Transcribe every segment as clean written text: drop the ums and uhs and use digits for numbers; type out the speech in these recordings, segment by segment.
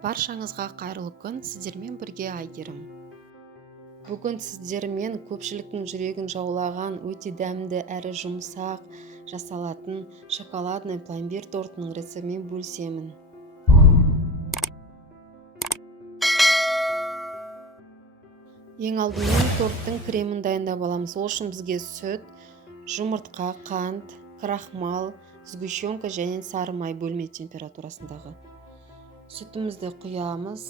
Баршаңызға қайырлы күн, сіздермен бірге Айгерім. Бүгін сіздермен көпшіліктің жүрегін жаулаған өте дәмді әрі жұмсақ жасалатын шоколадный пломбир тортының рецептімен бөлісемін. Ең алдымен торттың кремін дайындап аламыз. Ол үшін бізге сүт, жұмыртқа, қант, крахмал, сгущенка және сары май бөлме температурасындағы. Сүтімізді құямыз.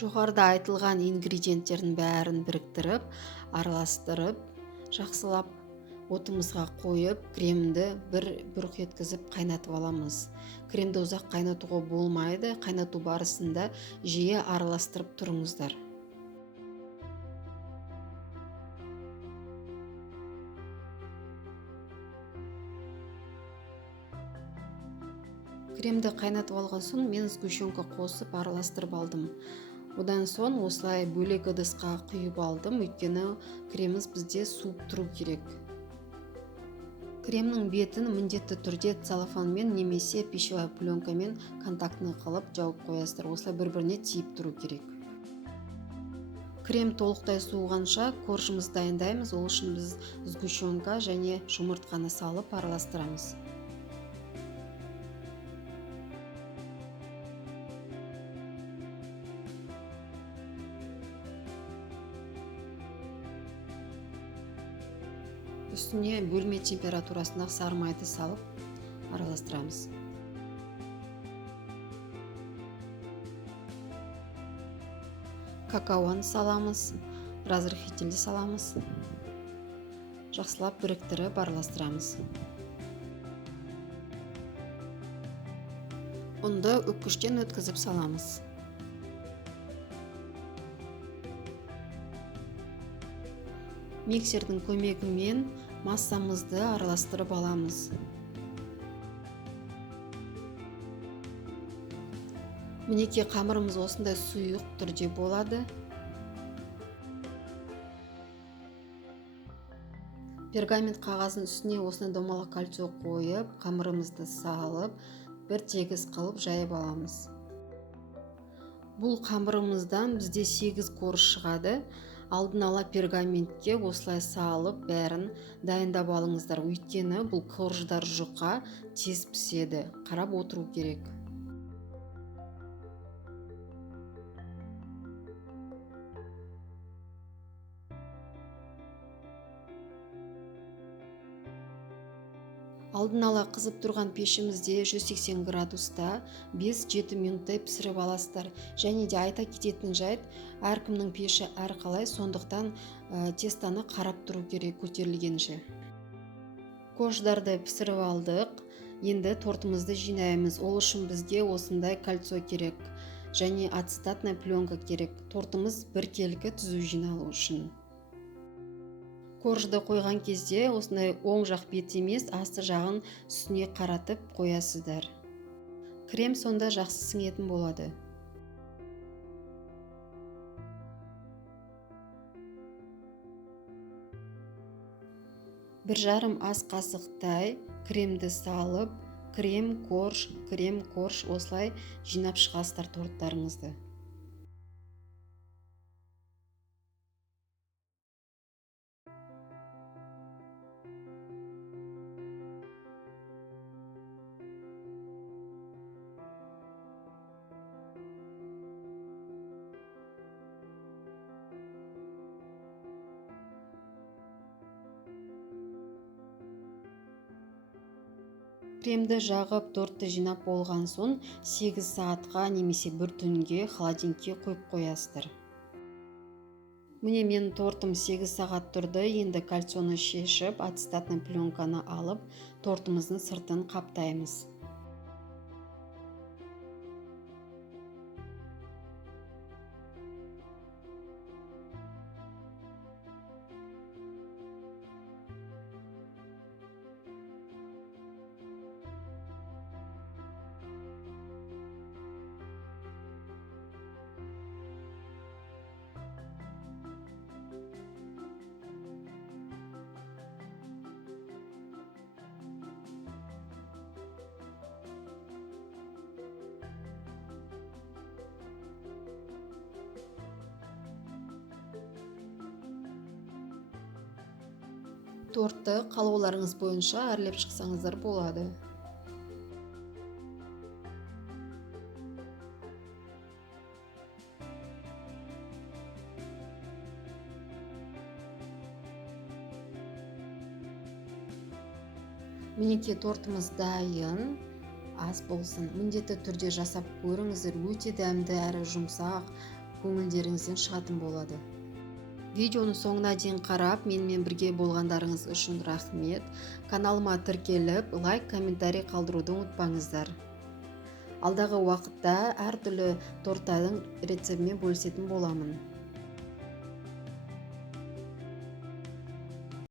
Жоғарыда айтылған ингредиенттердің бәрін біріктіріп, араластырып, жақсылап отымызға қойып, кремді бір бұрқ еткізіп қайнатып аламыз. Кремді ұзақ қайнатуға болмайды, қайнату барысында жиі араластырып тұрыңыздар. Кремді қайнатып алған соң мен сгущенка қосып араластырып алдым. Одан соң осылай бөлек ыдысқа құйып алдым, өйткені креміміз бізде суып тұру керек. Кремнің бетін міндетті түрде целлофанмен немесе пищевая пленкамен контактны қылып жауып қоясыздар. Осылай бір-біріне тиіп тұру керек. Крем толықтай суығанша коржымызды дайындаймыз. Ол үшін біз сгущенка және жұмыртқаны салып араластырамыз. Үстіне бөлме температурасындағы сары майды салып араластырамыз. Какаоны саламыз, разрыхительді саламыз. Жақсылап біріктіріп араластырамыз. Ұнды үккіштен өткізіп саламыз. Миксердің көмегімен массамызды араластырып аламыз. Мінекей қамырымыз осындай сұйық түрде болады. Пергамент қағазын үстіне осындай домалақ кольцо қойып, қамырымызды салып, бір тегіс қылып жайып аламыз. Бұл қамырымыздан бізде 8 корж шығады. Алдын ала пергаментке осылай салып, бәрін дайындап алыңыздар. Өйткені бұл корждар жұқа, тез піседі. Қарап отыру керек. Алдын ала қызып тұрған пешімізде 180 градуста 5-7 минуттай пісіріп аласыздар. Және де айта кететін жайт, әркімнің пеші әрқалай, сондықтан тестаны қарап тұру керек көтерілгенше. Корждарды пісіріп алдық. Енді тортымызды жинаймыз. Ол үшін бізге осындай кольцо керек. Және ацетатная пленка керек. Тортымыз біркелкі түзу жиналу үшін. Коржды қойған кезде осындай оң жақ бет емес, асты жағын үстіне қаратып қоясыздар. Крем сонда жақсы сіңетін болады. Бір жарым ас қасықтай кремді салып, крем, корж осылай жинап шығасыздар торттарыңызды. Кремді жағып, тортты жинап болған соң 8 сағатқа немесе бір түнге холодильникке қойып қоясыздар. Міне мен тортым 8 сағат тұрды. Енді кольцоны шешіп, ацетатный пленканы алып, тортымыздың сыртын қаптаймыз. Тортты қалауларыңыз бойынша әрлеп шықсаңыздар болады. Мінекей тортымыз дайын. Ас болсын. Міндетті түрде жасап көріңіздер. Өте дәмді әрі жұмсақ, көңілдеріңізден шығатын болады. Видеоны соңына дейін қарап, менімен бірге болғандарыңыз үшін рахмет. Каналыма тіркеліп, лайк, комментарий қалдыруды ұмытпаңыздар. Алдағы уақытта әртүрлі торттардың рецептімен бөлісетін боламын.